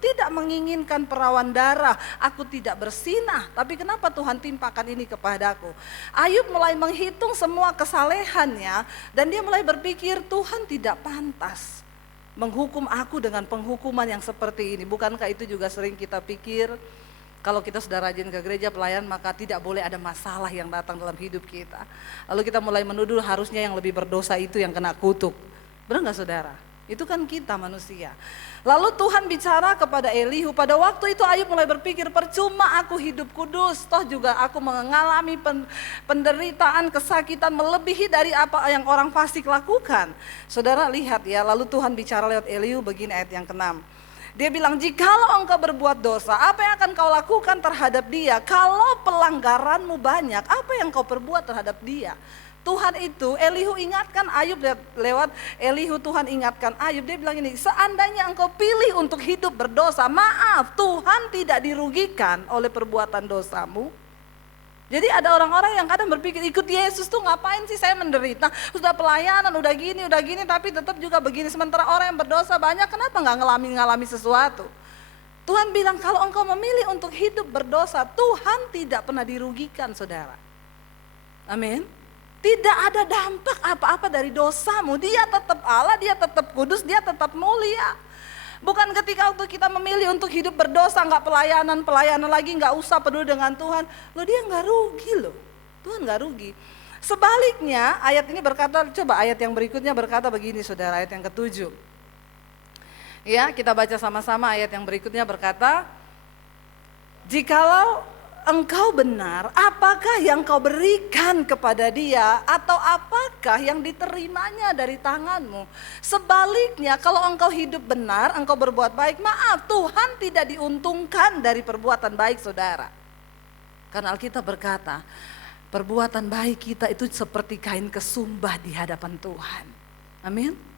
tidak menginginkan perawan darah, aku tidak bersinah, tapi kenapa Tuhan timpakan ini kepadaku? Ayub mulai menghitung semua kesalehannya dan dia mulai berpikir Tuhan tidak pantas menghukum aku dengan penghukuman yang seperti ini. Bukankah itu juga sering kita pikir? Kalau kita sudah rajin ke gereja pelayan, maka tidak boleh ada masalah yang datang dalam hidup kita. Lalu kita mulai menuduh harusnya yang lebih berdosa itu yang kena kutuk. Benar gak saudara? Itu kan kita manusia. Lalu Tuhan bicara kepada Elihu. Pada waktu itu Ayub mulai berpikir, percuma aku hidup kudus, toh juga aku mengalami penderitaan, kesakitan melebihi dari apa yang orang fasik lakukan. Saudara lihat ya, lalu Tuhan bicara lewat Elihu begini ayat yang ke-6. Dia bilang, jikalau engkau berbuat dosa, apa yang akan kau lakukan terhadap dia? Kalau pelanggaranmu banyak, apa yang kau perbuat terhadap dia? Tuhan itu, Elihu ingatkan Ayub lewat Elihu, Tuhan ingatkan Ayub. Dia bilang ini, seandainya engkau pilih untuk hidup berdosa, maaf, Tuhan tidak dirugikan oleh perbuatan dosamu. Jadi ada orang-orang yang kadang berpikir, ikut Yesus tuh ngapain sih saya menderita, sudah pelayanan, udah gini, tapi tetap juga begini. Sementara orang yang berdosa banyak, kenapa gak ngalami sesuatu? Tuhan bilang kalau engkau memilih untuk hidup berdosa, Tuhan tidak pernah dirugikan saudara. Amin. Tidak ada dampak apa-apa dari dosamu, dia tetap Allah, dia tetap kudus, dia tetap mulia. Bukan ketika waktu kita memilih untuk hidup berdosa, gak pelayanan lagi, gak usah peduli dengan Tuhan, loh dia gak rugi loh, Tuhan gak rugi. Sebaliknya ayat ini berkata, coba ayat yang berikutnya berkata begini saudara, ayat yang ke-7. Ya, kita baca sama-sama ayat yang berikutnya berkata, jikalau engkau benar, apakah yang kau berikan kepada dia, atau apakah yang diterimanya dari tanganmu? Sebaliknya kalau engkau hidup benar, engkau berbuat baik, maaf, Tuhan tidak diuntungkan dari perbuatan baik saudara. Karena Alkitab berkata, perbuatan baik kita itu seperti kain kesumbah di hadapan Tuhan. Amin.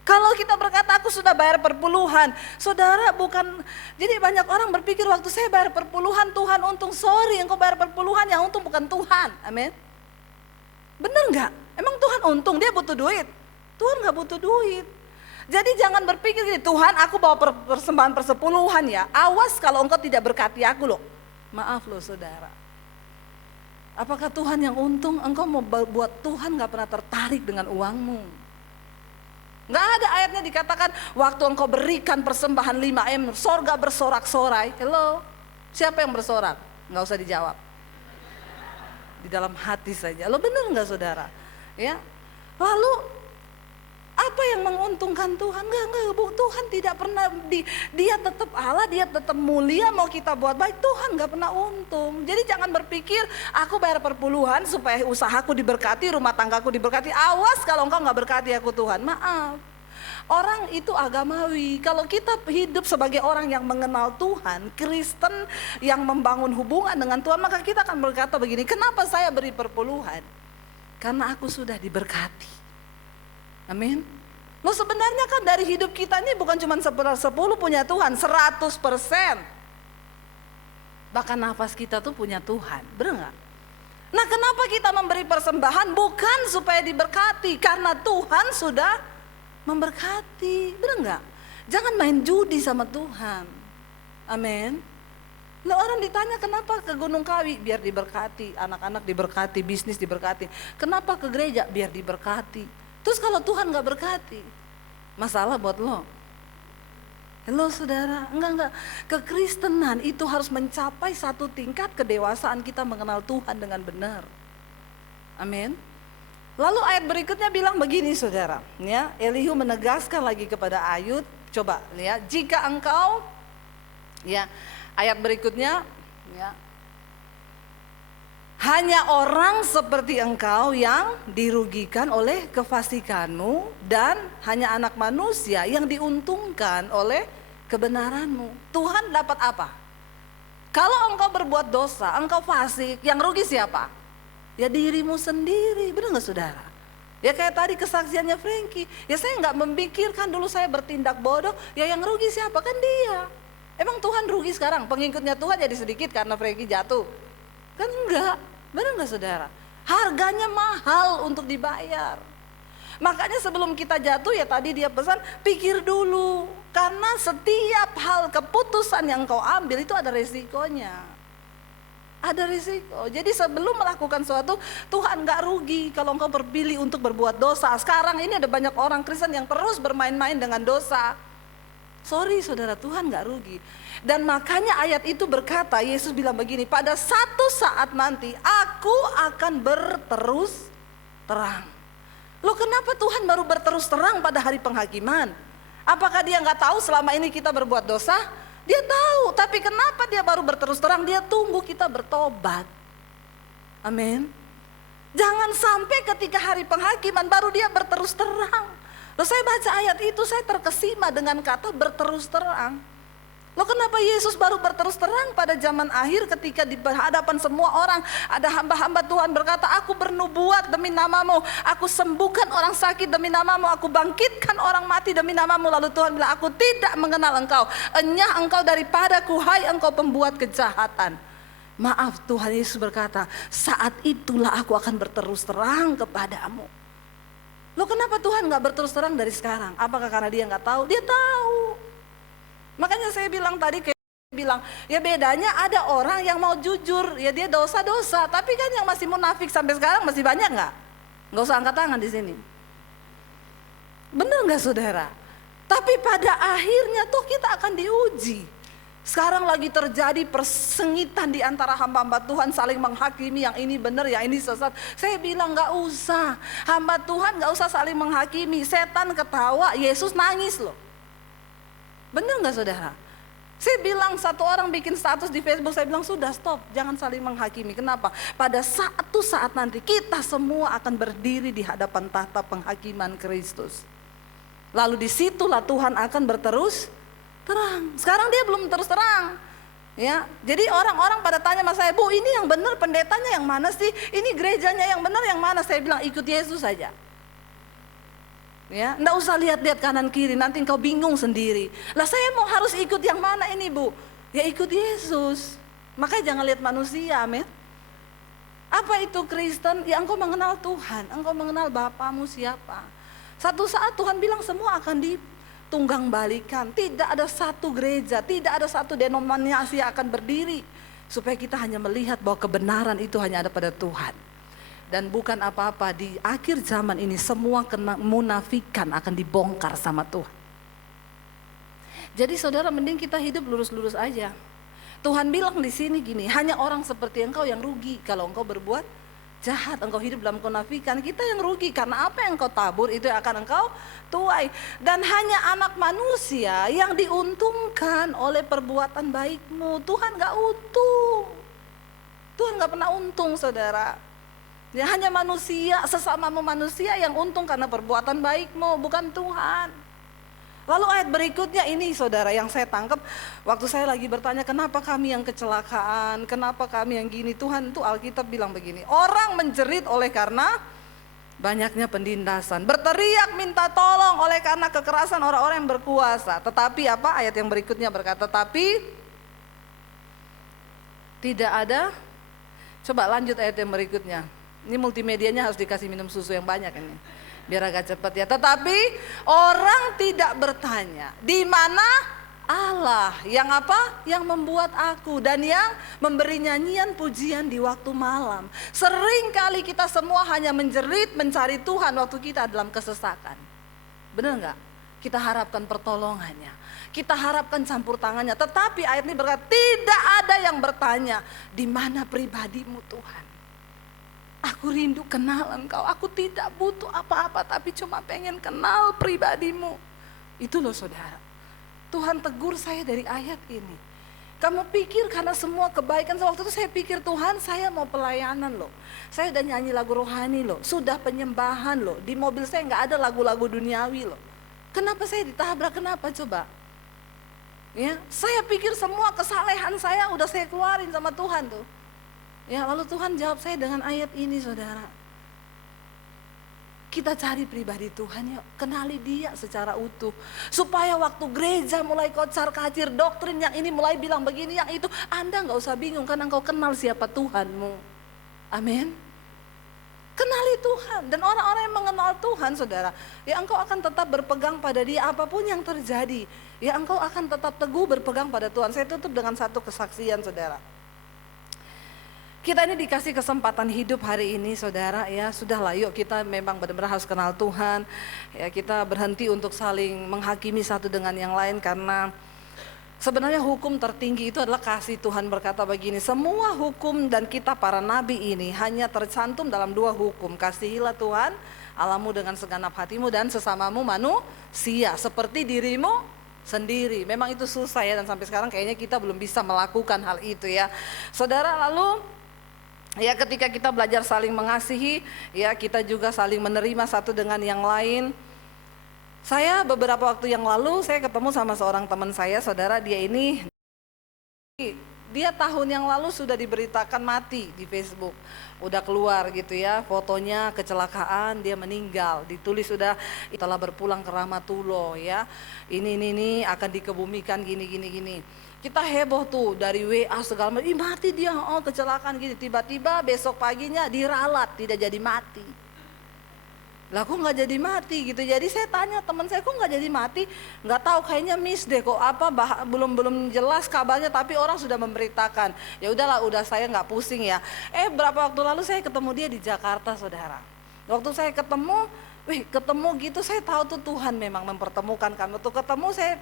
Kalau kita berkata aku sudah bayar perpuluhan, saudara bukan, jadi banyak orang berpikir waktu saya bayar perpuluhan Tuhan untung, sorry engkau bayar perpuluhan yang untung bukan Tuhan, amin. Bener gak? Emang Tuhan untung, dia butuh duit? Tuhan gak butuh duit. Jadi jangan berpikir gini, Tuhan aku bawa persembahan persepuluhan ya, awas kalau engkau tidak berkati aku loh. Maaf loh saudara. Apakah Tuhan yang untung? Engkau mau buat Tuhan gak pernah tertarik dengan uangmu. Gak ada ayatnya dikatakan waktu engkau berikan persembahan 5M, sorga bersorak-sorai. Hello, siapa yang bersorak? Gak usah dijawab. Di dalam hati saja. Lo bener gak saudara? Ya. Lalu apa yang menguntungkan Tuhan? Enggak, Tuhan tidak pernah, dia tetap Allah, dia tetap mulia, mau kita buat baik, Tuhan gak pernah untung. Jadi jangan berpikir aku bayar perpuluhan supaya usahaku diberkati, rumah tanggaku diberkati. Awas kalau engkau gak berkati aku Tuhan, maaf. Orang itu agamawi. Kalau kita hidup sebagai orang yang mengenal Tuhan, Kristen yang membangun hubungan dengan Tuhan, maka kita akan berkata begini, kenapa saya beri perpuluhan? Karena aku sudah diberkati. Amin. Loh sebenarnya kan dari hidup kita ini bukan cuma 10 punya Tuhan, 100%. Bahkan nafas kita tuh punya Tuhan, benar gak? Nah kenapa kita memberi persembahan? Bukan supaya diberkati, karena Tuhan sudah memberkati, benar gak? Jangan main judi sama Tuhan, amin. Nah orang ditanya kenapa ke Gunung Kawi? Biar diberkati, anak-anak diberkati, bisnis diberkati. Kenapa ke gereja? Biar diberkati. Terus kalau Tuhan gak berkati, masalah buat lo. Halo saudara, enggak. Kekristenan itu harus mencapai satu tingkat kedewasaan kita mengenal Tuhan dengan benar. Amin. Lalu ayat berikutnya bilang begini saudara, ya, Elihu menegaskan lagi kepada Ayub, coba lihat, jika engkau, ya, ayat berikutnya, ya, hanya orang seperti engkau yang dirugikan oleh kefasikanmu, dan hanya anak manusia yang diuntungkan oleh kebenaranmu. Tuhan dapat apa? Kalau engkau berbuat dosa, engkau fasik, yang rugi siapa? Ya dirimu sendiri, benar gak saudara? Ya kayak tadi kesaksiannya Frankie, ya saya gak memikirkan dulu saya bertindak bodoh, ya yang rugi siapa? Kan dia. Emang Tuhan rugi sekarang? Pengikutnya Tuhan jadi sedikit karena Frankie jatuh? Kan enggak, benar gak saudara? Harganya mahal untuk dibayar. Makanya sebelum kita jatuh ya tadi dia pesan, pikir dulu. Karena setiap hal keputusan yang kau ambil itu ada resikonya. Ada risiko. Jadi sebelum melakukan sesuatu, Tuhan gak rugi kalau engkau berpilih untuk berbuat dosa. Sekarang ini ada banyak orang Kristen yang terus bermain-main dengan dosa. Sorry saudara, Tuhan gak rugi. Dan makanya ayat itu berkata, Yesus bilang begini, pada satu saat nanti aku akan berterus terang. Loh kenapa Tuhan baru berterus terang pada hari penghakiman? Apakah dia gak tahu selama ini kita berbuat dosa? Dia tahu, tapi kenapa dia baru berterus terang? Dia tunggu kita bertobat. Amin. Jangan sampai ketika hari penghakiman baru dia berterus terang. Loh saya baca ayat itu saya terkesima dengan kata berterus terang. Loh kenapa Yesus baru berterus terang pada zaman akhir ketika di hadapan semua orang ada hamba-hamba Tuhan berkata, aku bernubuat demi namamu, aku sembuhkan orang sakit demi namamu, aku bangkitkan orang mati demi namamu. Lalu Tuhan bilang, aku tidak mengenal engkau, enyah engkau daripadaku, hai engkau pembuat kejahatan. Maaf, Tuhan Yesus berkata, saat itulah aku akan berterus terang kepadamu. Loh kenapa Tuhan gak berterus terang dari sekarang? Apakah karena dia gak tahu? Dia tahu. Makanya saya bilang tadi, ya bedanya ada orang yang mau jujur, ya dia dosa-dosa. Tapi kan yang masih munafik sampai sekarang masih banyak nggak? Nggak usah angkat tangan di sini. Benar nggak saudara? Tapi pada akhirnya tuh kita akan diuji. Sekarang lagi terjadi persengitan di antara hamba-hamba Tuhan saling menghakimi, yang ini benar, yang ini sesat. Saya bilang nggak usah, hamba Tuhan nggak usah saling menghakimi. Setan ketawa, Yesus nangis loh. Benar nggak saudara? Saya bilang satu orang bikin status di Facebook, saya bilang sudah stop, jangan saling menghakimi. Kenapa? Pada satu saat nanti kita semua akan berdiri di hadapan tahta penghakiman Kristus. Lalu disitulah Tuhan akan berterus terang. Sekarang dia belum terus terang. Ya, jadi orang-orang pada tanya sama saya, Bu ini yang benar pendetanya yang mana sih? Ini gerejanya yang benar yang mana? Saya bilang ikut Yesus saja. Ya, enggak usah lihat-lihat kanan kiri, nanti engkau bingung sendiri. Lah saya mau harus ikut yang mana ini Bu? Ya ikut Yesus. Makanya jangan lihat manusia, amin. Apa itu Kristen? Ya engkau mengenal Tuhan, engkau mengenal Bapamu siapa. Satu saat Tuhan bilang semua akan ditunggang balikan. Tidak ada satu gereja, tidak ada satu denominasi yang akan berdiri. Supaya kita hanya melihat bahwa kebenaran itu hanya ada pada Tuhan. Dan bukan apa-apa, di akhir zaman ini semua kemunafikan akan dibongkar sama Tuhan. Jadi saudara mending kita hidup lurus-lurus aja. Tuhan bilang di sini gini, hanya orang seperti engkau yang rugi kalau engkau berbuat jahat, engkau hidup dalam kemunafikan. Kita yang rugi karena apa yang engkau tabur itu yang akan engkau tuai. Dan hanya anak manusia yang diuntungkan oleh perbuatan baikmu. Tuhan gak untung. Tuhan gak pernah untung saudara. Ya hanya manusia, sesamamu manusia yang untung karena perbuatan baikmu, bukan Tuhan. Lalu ayat berikutnya ini saudara yang saya tangkap waktu saya lagi bertanya kenapa kami yang kecelakaan, kenapa kami yang gini. Tuhan itu Alkitab bilang begini, orang menjerit oleh karena banyaknya penindasan, berteriak minta tolong oleh karena kekerasan orang-orang yang berkuasa. Tetapi apa ayat yang berikutnya berkata, tapi tidak ada. Coba lanjut ayat yang berikutnya. Ini multimedianya harus dikasih minum susu yang banyak ini, biar agak cepat ya. Tetapi orang tidak bertanya, di mana Allah yang apa? Yang membuat aku dan yang memberi nyanyian pujian di waktu malam. Sering kali kita semua hanya menjerit mencari Tuhan waktu kita dalam kesesakan. Benar nggak? Kita harapkan pertolongannya, kita harapkan campur tangannya. Tetapi ayat ini berkata, tidak ada yang bertanya, di mana pribadimu Tuhan? Aku rindu kenal engkau, aku tidak butuh apa-apa tapi cuma pengen kenal pribadimu. Itu loh saudara, Tuhan tegur saya dari ayat ini. Kamu pikir karena semua kebaikan, waktu itu saya pikir Tuhan saya mau pelayanan loh. Saya udah nyanyi lagu rohani loh, sudah penyembahan loh. Di mobil saya gak ada lagu-lagu duniawi loh. Kenapa saya ditabrak, kenapa coba? Ya, saya pikir semua kesalehan saya udah saya keluarin sama Tuhan tuh. Ya, lalu Tuhan jawab saya dengan ayat ini saudara. Kita cari pribadi Tuhan yuk, kenali dia secara utuh. Supaya waktu gereja mulai kocar kacir, doktrin yang ini mulai bilang begini yang itu, Anda gak usah bingung karena engkau kenal siapa Tuhanmu. Amin. Kenali Tuhan. Dan orang-orang yang mengenal Tuhan, saudara, ya engkau akan tetap berpegang pada Dia apapun yang terjadi. Ya engkau akan tetap teguh berpegang pada Tuhan. Saya tutup dengan satu kesaksian, saudara. Kita ini dikasih kesempatan hidup hari ini, saudara, ya sudahlah, yuk kita memang benar-benar harus kenal Tuhan. Ya kita berhenti untuk saling menghakimi satu dengan yang lain, karena sebenarnya hukum tertinggi itu adalah kasih. Tuhan berkata begini, semua hukum dan kitab para nabi ini hanya tercantum dalam 2 hukum. Kasihilah Tuhan Allahmu dengan segenap hatimu dan sesamamu manusia seperti dirimu sendiri. Memang itu susah ya, dan sampai sekarang kayaknya kita belum bisa melakukan hal itu ya. Saudara, lalu ya ketika kita belajar saling mengasihi, ya kita juga saling menerima satu dengan yang lain. Saya beberapa waktu yang lalu saya ketemu sama seorang teman saya, saudara, dia tahun yang lalu sudah diberitakan mati di Facebook. Udah keluar gitu ya, fotonya kecelakaan, dia meninggal. Ditulis sudah telah berpulang ke Rahmatullah ya. Ini akan dikebumikan gini. Kita heboh tuh dari WA segala macam. Ih, mati dia, oh kecelakaan gini. Tiba-tiba besok paginya diralat, tidak jadi mati. Lah kok nggak jadi mati gitu. Jadi saya tanya teman saya, kok nggak jadi mati? Nggak tahu, kayaknya miss deh, kok belum jelas kabarnya, tapi orang sudah memberitakan. Ya udahlah, udah saya nggak pusing ya. Berapa waktu lalu saya ketemu dia di Jakarta, saudara. Waktu saya ketemu gitu, saya tahu tuh Tuhan memang mempertemukan kami. Waktu ketemu saya,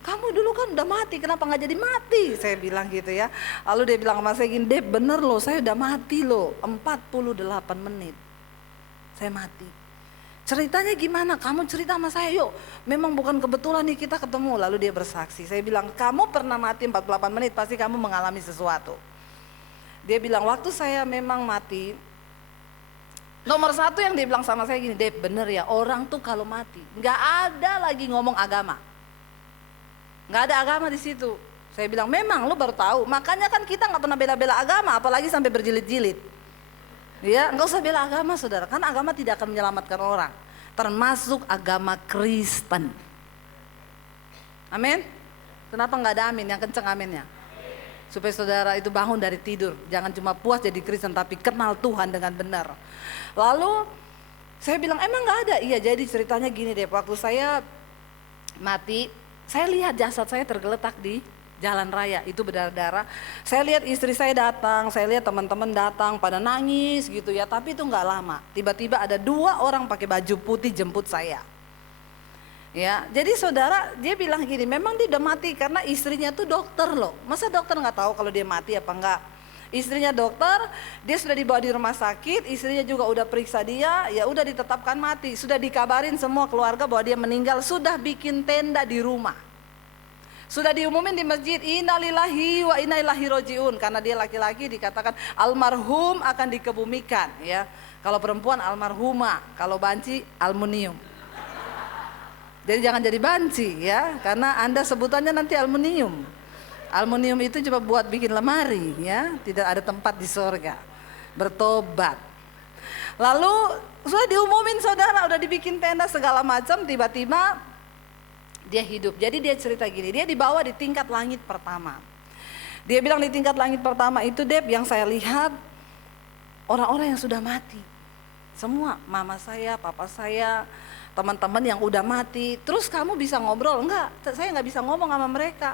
kamu dulu kan udah mati, kenapa nggak jadi mati? Saya bilang gitu ya. Lalu dia bilang sama saya gini, Dep, bener loh, saya udah mati loh, 48 menit saya mati. Ceritanya gimana? Kamu cerita sama saya yuk. Memang bukan kebetulan nih kita ketemu. Lalu dia bersaksi. Saya bilang, kamu pernah mati 48 menit, pasti kamu mengalami sesuatu. Dia bilang, waktu saya memang mati, nomor 1 yang dia bilang sama saya gini, Dep, bener ya, orang tuh kalau mati nggak ada lagi ngomong agama, nggak ada agama di situ. Saya bilang, memang lu baru tahu, makanya kan kita nggak pernah bela-bela agama, apalagi sampai berjilid-jilid. Ya, nggak usah bela agama, saudara, kan agama tidak akan menyelamatkan orang, termasuk agama Kristen. Amin. Kenapa nggak ada amin? Yang kenceng aminnya. Supaya saudara itu bangun dari tidur, jangan cuma puas jadi Kristen, tapi kenal Tuhan dengan benar. Lalu saya bilang, emang nggak ada? Iya, jadi ceritanya gini deh, waktu saya mati, saya lihat jasad saya tergeletak di jalan raya, itu berdarah-darah. Saya lihat istri saya datang, saya lihat teman-teman datang pada nangis gitu ya, tapi itu nggak lama. Tiba-tiba ada 2 orang pakai baju putih jemput saya. Ya, jadi saudara, dia bilang gini, memang dia udah mati karena istrinya tuh dokter loh. Masa dokter nggak tahu kalau dia mati apa enggak? Istrinya dokter, dia sudah dibawa di rumah sakit, istrinya juga udah periksa dia, ya udah ditetapkan mati. Sudah dikabarin semua keluarga bahwa dia meninggal, sudah bikin tenda di rumah. Sudah diumumin di masjid, innalillahi wa inna ilaihi rajiun, karena dia laki-laki dikatakan almarhum akan dikebumikan ya. Kalau perempuan almarhumah, kalau banci aluminium. Jadi jangan jadi banci ya, karena Anda sebutannya nanti aluminium. Aluminium itu cuma buat bikin lemari ya, tidak ada tempat di sorga. Bertobat. Lalu sudah diumumin, saudara, udah dibikin tenda segala macam, tiba-tiba dia hidup. Jadi dia cerita gini, dia dibawa di tingkat langit pertama. Dia bilang di tingkat langit pertama itu, Dep, yang saya lihat orang-orang yang sudah mati. Semua, mama saya, papa saya, teman-teman yang udah mati. Terus kamu bisa ngobrol? Enggak, saya nggak bisa ngomong sama mereka.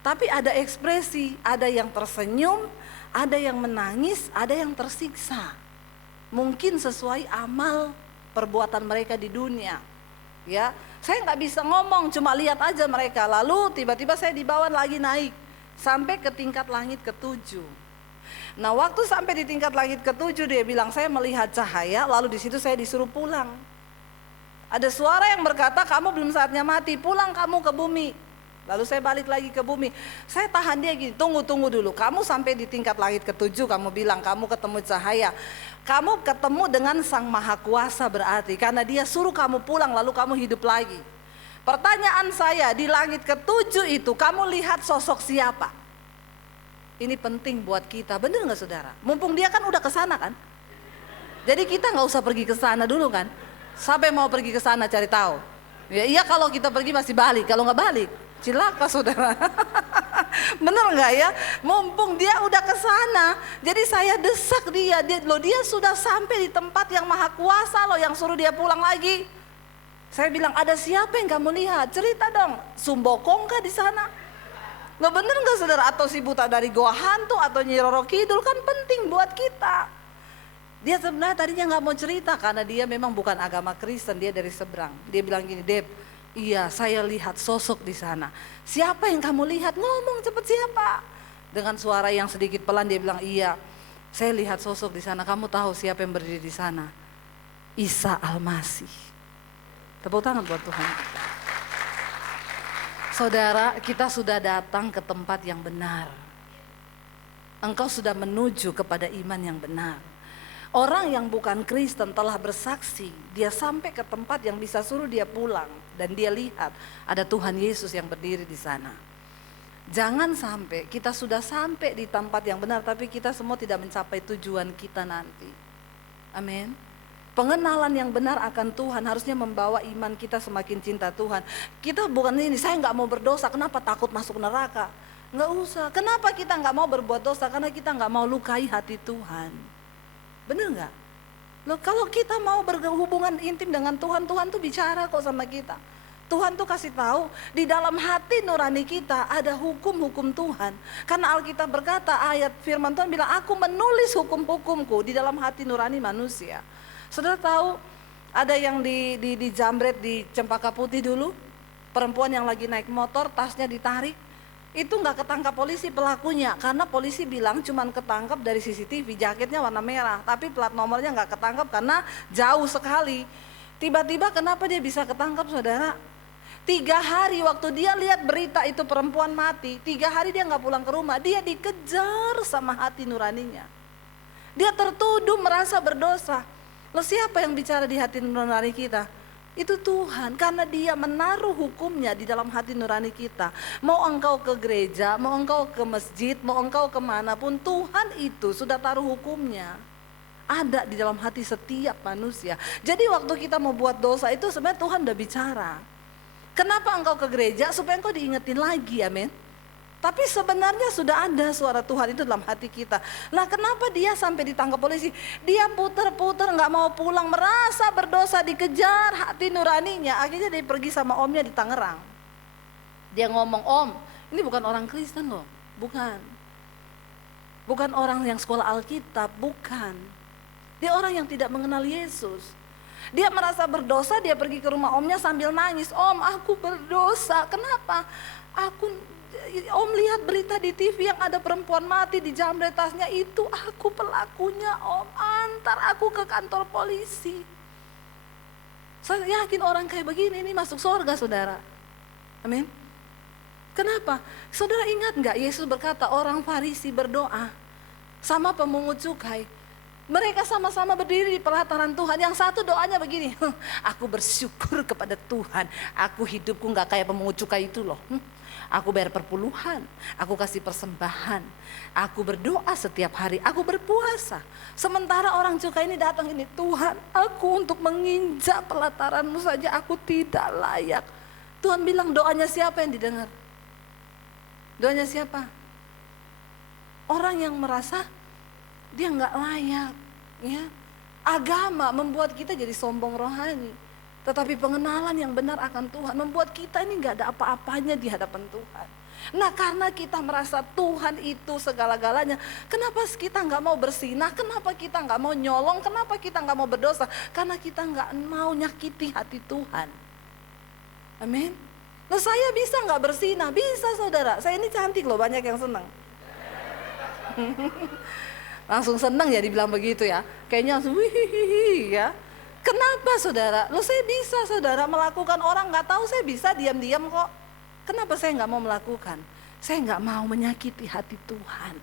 Tapi ada ekspresi, ada yang tersenyum, ada yang menangis, ada yang tersiksa. Mungkin sesuai amal perbuatan mereka di dunia. Ya, saya nggak bisa ngomong, cuma lihat aja mereka. Lalu tiba-tiba saya dibawa lagi naik sampai ke tingkat langit ke-7. Nah, waktu sampai di tingkat langit ke-7, dia bilang saya melihat cahaya. Lalu di situ saya disuruh pulang. Ada suara yang berkata, kamu belum saatnya mati, pulang kamu ke bumi. Lalu saya balik lagi ke bumi. Saya tahan dia gini, tunggu dulu. Kamu sampai di tingkat langit ke-7, kamu bilang kamu ketemu cahaya. Kamu ketemu dengan Sang Maha Kuasa berarti, karena dia suruh kamu pulang lalu kamu hidup lagi. Pertanyaan saya, di langit ke-7 itu kamu lihat sosok siapa? Ini penting buat kita, bener gak saudara? Mumpung dia kan udah kesana kan? Jadi kita gak usah pergi ke sana dulu kan? Sampai mau pergi ke sana cari tahu. Ya, iya, kalau kita pergi masih balik, kalau nggak balik cilaka saudara. Bener nggak ya? Mumpung dia udah ke sana, jadi saya desak dia, dia sudah sampai di tempat yang maha kuasa loh, yang suruh dia pulang lagi. Saya bilang, ada siapa yang kamu lihat? Cerita dong, Sumbokong kah di sana? Lo bener nggak saudara? Atau si buta dari Goa Hantu atau Nyi Roro Kidul, kan penting buat kita. Dia sebenarnya tadinya nggak mau cerita karena dia memang bukan agama Kristen, dia dari seberang. Dia bilang gini, Deb, iya saya lihat sosok di sana. Siapa yang kamu lihat? Ngomong cepet, siapa? Dengan suara yang sedikit pelan dia bilang, iya saya lihat sosok di sana. Kamu tahu siapa yang berdiri di sana? Isa Al-Masih. Tepuk tangan buat Tuhan kita. Saudara, kita sudah datang ke tempat yang benar. Engkau sudah menuju kepada iman yang benar. Orang yang bukan Kristen telah bersaksi, dia sampai ke tempat yang bisa suruh dia pulang dan dia lihat ada Tuhan Yesus yang berdiri di sana. Jangan sampai kita sudah sampai di tempat yang benar tapi kita semua tidak mencapai tujuan kita nanti. Amin. Pengenalan yang benar akan Tuhan harusnya membawa iman kita semakin cinta Tuhan. Kita bukan ini, saya nggak mau berdosa, kenapa takut masuk neraka? Nggak usah. Kenapa kita nggak mau berbuat dosa? Karena kita nggak mau lukai hati Tuhan. Bener nggak? Loh, kalau kita mau berhubungan intim dengan Tuhan, Tuhan tuh bicara kok sama kita. Tuhan tuh kasih tahu di dalam hati nurani kita ada hukum-hukum Tuhan. Karena Alkitab berkata, ayat firman Tuhan bilang, aku menulis hukum-hukumku di dalam hati nurani manusia. Saudara tahu ada yang dijamret di Cempaka Putih dulu, perempuan yang lagi naik motor, tasnya ditarik. Itu nggak ketangkap polisi pelakunya karena polisi bilang cuman ketangkap dari CCTV, jaketnya warna merah tapi plat nomornya nggak ketangkap karena jauh sekali. Tiba-tiba kenapa dia bisa ketangkap saudara? 3 hari waktu dia lihat berita itu perempuan mati, 3 hari dia nggak pulang ke rumah, dia dikejar sama hati nuraninya. Dia tertuduh merasa berdosa. Loh, siapa yang bicara di hati nurani kita? Itu Tuhan, karena dia menaruh hukumnya di dalam hati nurani kita. Mau engkau ke gereja, mau engkau ke masjid, mau engkau kemanapun, Tuhan itu sudah taruh hukumnya. Ada di dalam hati setiap manusia. Jadi waktu kita mau buat dosa itu sebenarnya Tuhan udah bicara. Kenapa engkau ke gereja? Supaya engkau diingetin lagi, amin. Tapi sebenarnya sudah ada suara Tuhan itu dalam hati kita. Nah, kenapa dia sampai ditangkap polisi? Dia puter-puter gak mau pulang, merasa berdosa, dikejar hati nuraninya. Akhirnya dia pergi sama omnya di Tangerang. Dia ngomong, Om, ini bukan orang Kristen loh. Bukan. Bukan orang yang sekolah Alkitab, bukan. Dia orang yang tidak mengenal Yesus. Dia merasa berdosa, dia pergi ke rumah omnya sambil nangis. Om, aku berdosa. Kenapa? Om lihat berita di TV yang ada perempuan mati di jamret tasnya, itu aku pelakunya. Om, antar aku ke kantor polisi. Saya yakin orang kayak begini ini masuk surga saudara. Amin. Kenapa? Saudara ingat gak Yesus berkata orang Farisi berdoa sama pemungut cukai. Mereka sama-sama berdiri di pelataran Tuhan. Yang satu doanya begini, aku bersyukur kepada Tuhan, aku hidupku gak kayak pemungut cukai itu loh. Aku bayar perpuluhan, aku kasih persembahan, aku berdoa setiap hari, aku berpuasa. Sementara orang cukai ini datang ini, Tuhan, aku untuk menginjak pelataran-Mu saja aku tidak layak. Tuhan bilang, doanya siapa yang didengar? Doanya siapa? Orang yang merasa dia nggak layak, ya. Agama membuat kita jadi sombong rohani. Tetapi pengenalan yang benar akan Tuhan membuat kita ini gak ada apa-apanya di hadapan Tuhan. Nah, karena kita merasa Tuhan itu segala-galanya, kenapa kita gak mau bersinah, kenapa kita gak mau nyolong, kenapa kita gak mau berdosa? Karena kita gak mau nyakiti hati Tuhan. Amin. Nah, saya bisa gak bersinah? Bisa saudara, saya ini cantik loh, banyak yang senang. Langsung senang ya dibilang begitu ya, kayaknya langsung wih ya. Kenapa saudara? Loh, saya bisa saudara melakukan, orang gak tahu saya bisa diam-diam kok. Kenapa saya gak mau melakukan? Saya gak mau menyakiti hati Tuhan.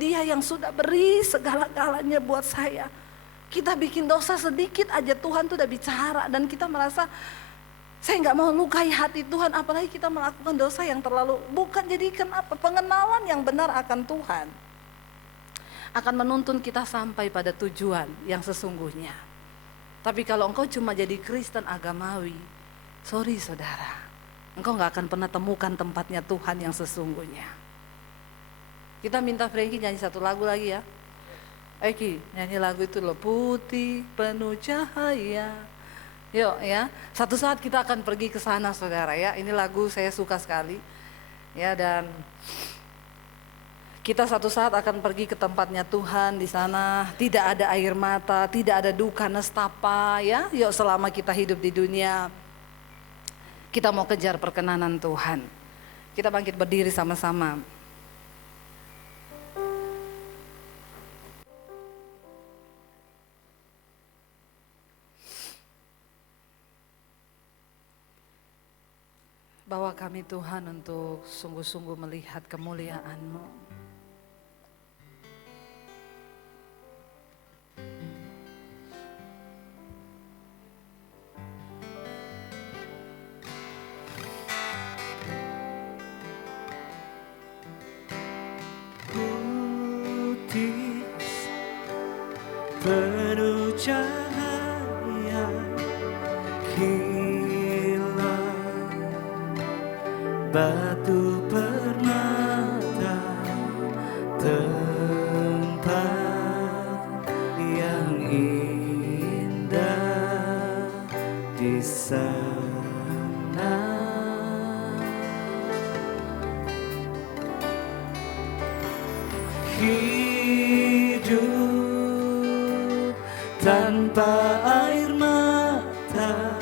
Dia yang sudah beri segala-galanya buat saya. Kita bikin dosa sedikit aja Tuhan tuh udah bicara. Dan kita merasa saya gak mau lukai hati Tuhan. Apalagi kita melakukan dosa yang terlalu, bukan. Jadi kenapa? Pengenalan yang benar akan Tuhan akan menuntun kita sampai pada tujuan yang sesungguhnya. Tapi kalau engkau cuma jadi Kristen agamawi, sorry saudara, engkau gak akan pernah temukan tempatnya Tuhan yang sesungguhnya. Kita minta Frankie nyanyi satu lagu lagi ya. Eki, nyanyi lagu itu loh, putih penuh cahaya. Yuk ya, satu saat kita akan pergi ke sana saudara ya. Ini lagu saya suka sekali. Ya, dan kita satu saat akan pergi ke tempatnya Tuhan di sana. Tidak ada air mata, tidak ada duka nestapa ya. Yuk, selama kita hidup di dunia, kita mau kejar perkenanan Tuhan. Kita bangkit berdiri sama-sama. Bawa kami Tuhan untuk sungguh-sungguh melihat kemuliaan-Mu. Putih penuh cahaya, batu permata, tempat yang indah di sana. Hidup tanpa air mata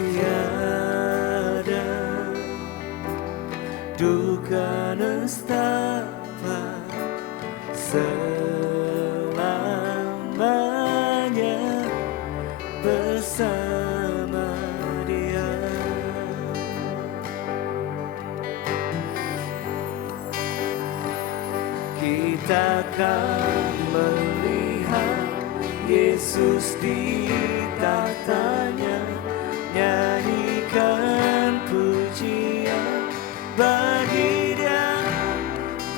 tiada, duka nestapa selamanya bersama Dia. Kita akan melihat Yesus di tahtanya, nyanyikan pujian bagi Dia.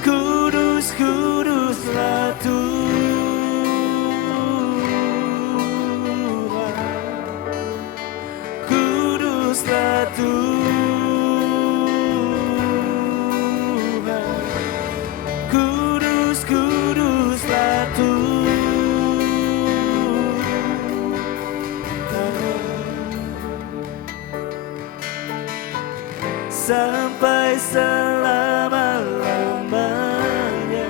Kudus, kuduslah Tuhan, kuduslah Tuhan, kudus, kuduslah Tuhan, sampai selama-lamanya.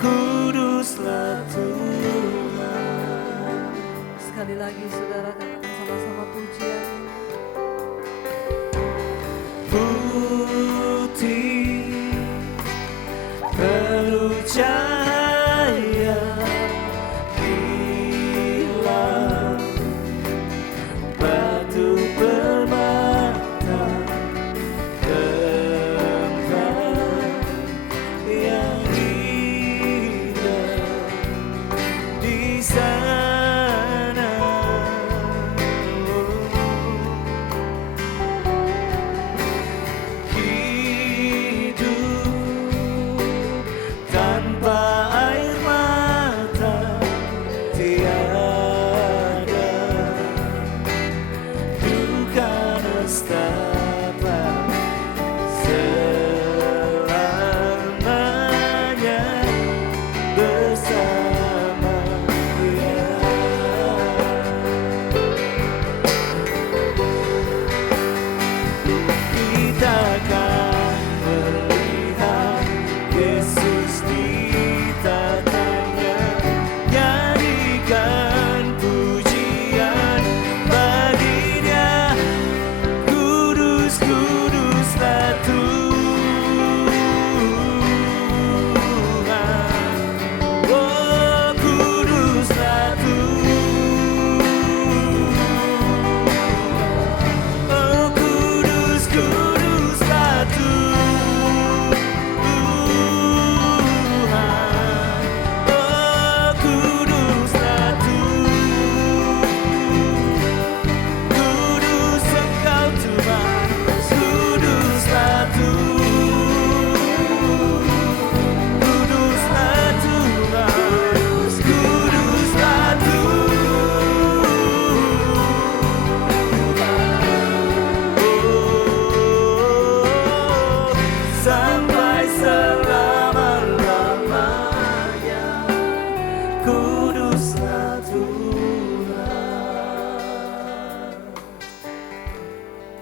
Kuduslah Tuhan. Sekali lagi saudara katakan sama-sama pujian. Putih penuh cahaya, hilang batu permata, tempat yang indah di sana.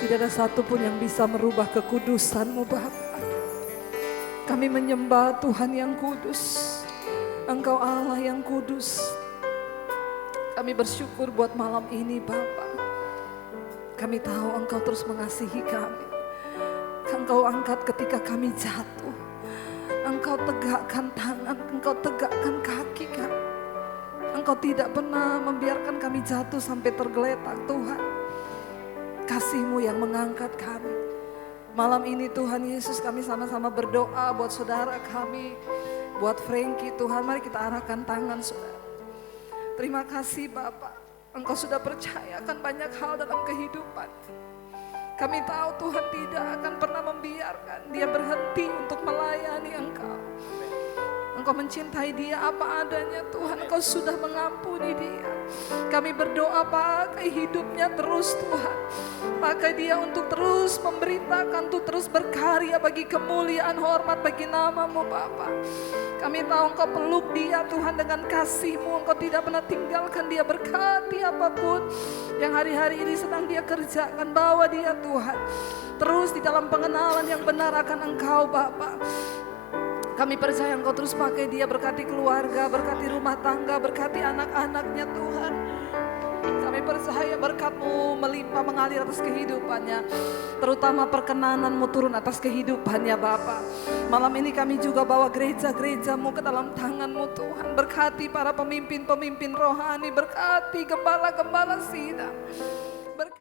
Tidak ada satupun yang bisa merubah kekudusan-Mu Bapa. Kami menyembah Tuhan yang kudus. Engkau Allah yang kudus. Kami bersyukur buat malam ini Bapa. Kami tahu Engkau terus mengasihi kami. Engkau angkat ketika kami jatuh. Engkau tegakkan tangan, Engkau tegakkan kaki kami. Engkau tidak pernah membiarkan kami jatuh sampai tergeletak Tuhan. Kasih-Mu yang mengangkat kami. Malam ini Tuhan Yesus kami sama-sama berdoa buat saudara kami. Buat Frankie Tuhan, mari kita arahkan tangan saudara. Terima kasih Bapak, Engkau sudah percayakan banyak hal dalam kehidupan. Kami tahu Tuhan tidak akan pernah membiarkan dia berhenti untuk melayani Engkau. Engkau mencintai dia apa adanya Tuhan, Engkau sudah mengampuni dia. Kami berdoa pakai hidupnya terus Tuhan. Pakai dia untuk terus memberitakan, untuk terus berkarya bagi kemuliaan hormat bagi nama-Mu Bapa. Kami tahu Engkau peluk dia Tuhan dengan kasih-Mu. Engkau tidak pernah tinggalkan dia, berkati apapun yang hari-hari ini sedang dia kerjakan. Bawa dia Tuhan terus di dalam pengenalan yang benar akan Engkau Bapa. Kami percaya Engkau terus pakai dia, berkati keluarga, berkati rumah tangga, berkati anak-anaknya Tuhan. Kami percaya berkat-Mu melimpah mengalir atas kehidupannya. Terutama perkenanan-Mu turun atas kehidupannya Bapa. Malam ini kami juga bawa gereja-gereja-Mu ke dalam tangan-Mu Tuhan. Berkati para pemimpin-pemimpin rohani, berkati gembala-gembala sidang.